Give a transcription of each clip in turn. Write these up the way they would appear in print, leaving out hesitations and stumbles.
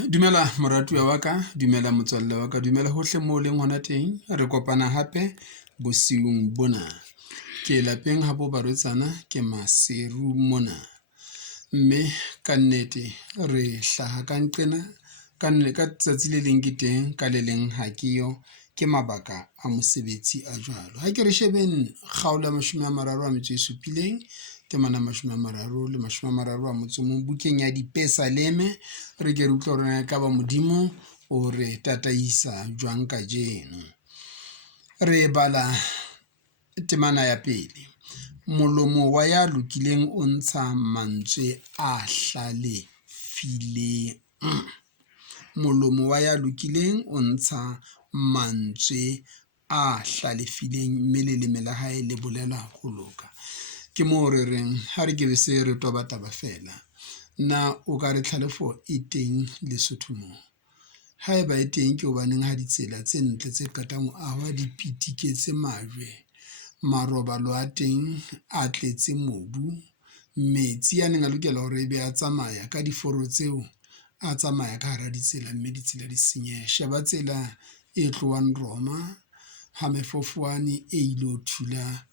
Dumela moratuwa wa ka, dumela motswalle wa ka, dumela hohle moo leng hona teng. Re kopana hape bosiung bona. Ke lapeng ha bo barwetsana, ke maseru mona. Mme ka nnete re hlaha ka nqena ka tsatsi le leng ke teng, ka le leng ha ke yo, ke mabaka a mosebetsi a jwalo. Ha ke re shebeng kgaolo ya 37 temana 30 a motso mong bukeng ya Dipesaleme, re ke re utlwa hore ka ba Modimo o re tataisa jwang ka jeno. Re bala temana ya pele. Molomo wa ya lokileng o ntsha mantswe a hlalefileng. Molomo wa ya lokileng o ntsha mantswe a hlalefileng, mme leleme la hae le bolela ho loka. Ke moo re reng ha re ke be se re toba taba fela, na o ka re tlhalefo e teng Lesotho moo? Haeba e teng ke hobaneng ha ditsela tse ntle tse qetang ho ahwa di pitiketse majwe, marobalo a teng a tletse mobu, metsi a neng a lokela hore ebe a tsamaya ka diforo tseo a tsamaya ka hara ditsela, mme ditsela di senyeha. Sheba tsela e tlohang Roma ha Mefofwane e ilo thula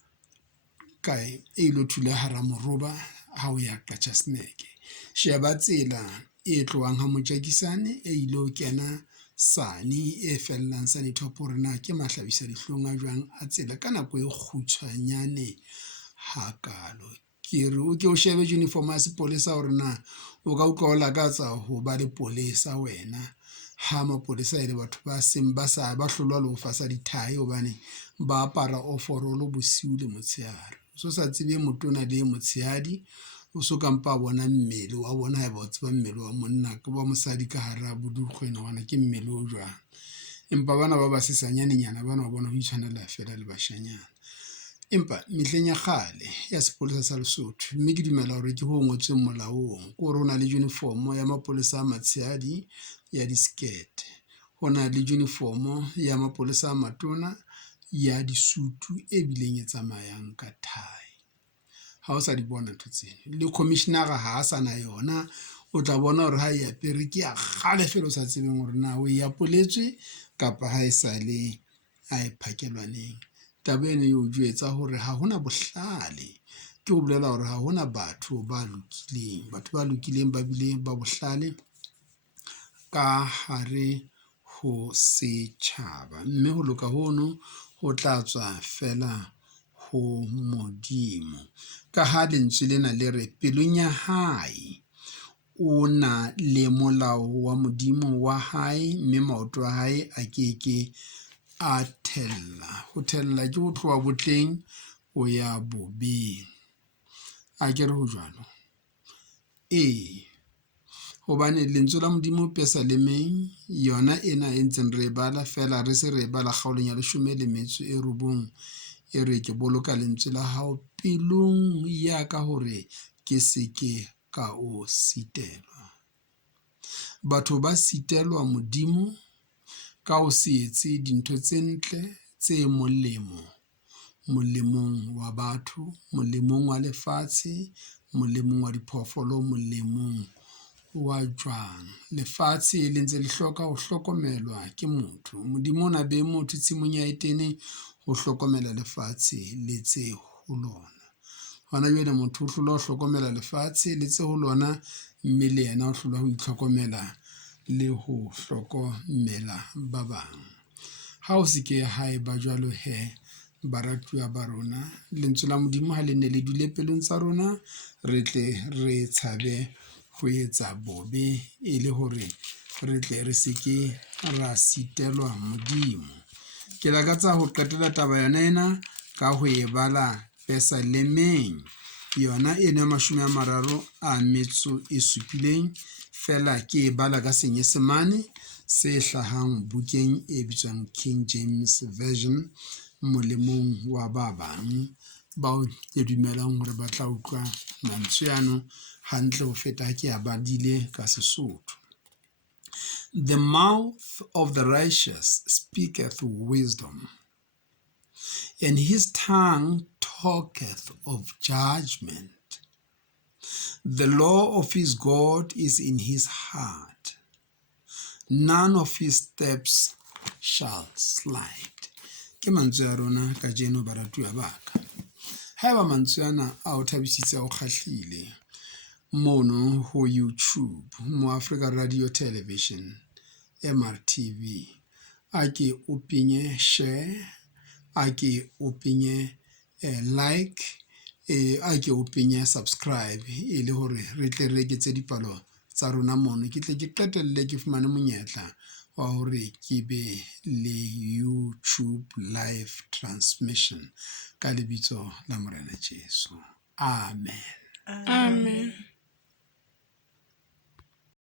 kae, e ilo thula hara moroba ha o ya Qacha Snake. Sheba tsela e tlohang ha Mojakisane e ilo kena sane e fellang sane Thopo, hore na ke mahlabisa dihlong a jwang a tsela ka nako e kgutshwanyane hakalo. Ke re o ke o shebe uniform ya sepolesa hore na o ka utlwa o lakatsa ho ba lepolesa wena, ha mapolesa e le batho ba seng ba hlolwa le ho fasa dithae hobane ba apara overall bosiu le motshehare. O so sa tsebe motona le motshehadi, o so ka mpa bona mmele wa bona, haeba o tseba mmele wa monna ke wa mosadi ka hara bodukgwena, wana ke mmele o jwang. Empa bana ba basesanyanenyana bana wa bona ho itshwanela fela le bashanyana. Empa mehleng ya kgale ya sepolesa sa Lesotho, mme ke dumela hore ke ho ngotsweng molaong, ke hore ho na le uniform ya mapolesa a matshehadi ya diskete, ho na le uniform ya mapolesa a matona ya disutu e bileng e tsamayang ka thai. Ha o sa di bona ntho tsena, le commissioner ha a sa na yona, o tla bona hore ha e apere ke ya kgale fela, o sa tsebeng hore na o e apoletswe kapa ha e sa le a e phakelwaneng. Taba eno e o jwetsa hore ha hona bohlale, ke ho bolela hore ha hona batho ba lokileng. Batho ba lokileng ba bile ba bohlale ka hare ho setjhaba, mme ho loka hono ho tla tswa fela ho Modimo. Ka ha lentswe lena le re pelong ya hae o na le molao wa Modimo wa hae, mme maoto a hae a keke a thella. Ho thella ke ho tloha botleng o ya bobeng. A ke re ho jwalo? Ee, hobane lentswe la Modimo Pesalemeng yona ena e ntseng re bala fela, re se re bala kgaolong ya 19 e re ke boloka lentswe la hao pelong ya ka hore ke seke ka o sitelwa. Batho ba sitelwa Modimo ka ho se etse dintho tse ntle tse molemo, molemong wa batho, molemong wa lefatshe, molemong wa diphoofolo, molemong wa jwang. Lefatshe e lentse le hloka ho hlokomelwa ke motho. Modimo o na be motho tshimong ya Etene ho hlokomela lefatshe le tse ho lona. Hona jwale motho o hlola ho hlokomela lefatshe le tse ho lona, mme le yena o hlola ho itlhokomela le ho hlokomela ba bang. Ha o se ke ha e ba jwalo he baratuwa ba rona, lentswe la Modimo ha le ne le dule pelong tsa rona, re tle re tshabe ho etsa bobe, e le hore re tle re seke ra sitelwa Modimo. Ke lakatsa ho qetela taba yona ena ka ho e bala Pesalemeng yona ena 37 fela, ke e bala ka Senyesemane se hlahang bukeng e bitswang King James Version, molemong wa ba bang bao ke dumelang hore ba tla utlwa mantswe ano hantle ho feta ha ke a badile ka Sesotho. The mouth of the righteous speaketh wisdom, and his tongue talketh of judgment. The law of his God is in his heart, none of his steps shall slide. Ke mantswe a rona ka jeno baratuwa ba ka. Haeba mantswe ana a o thabisitse a o kgahlile mono ho YouTube mo Africa Radio Television MRTV, a ke o penye share, a ke o penye like, a ke o penye subscribe e le hore re tle re eketse dipalo tsa rona mono, ke tle ke qetelle ke fumane monyetla wa hore ke be le YouTube live transmission ka lebitso la Morena Jesu. Amen. Amen.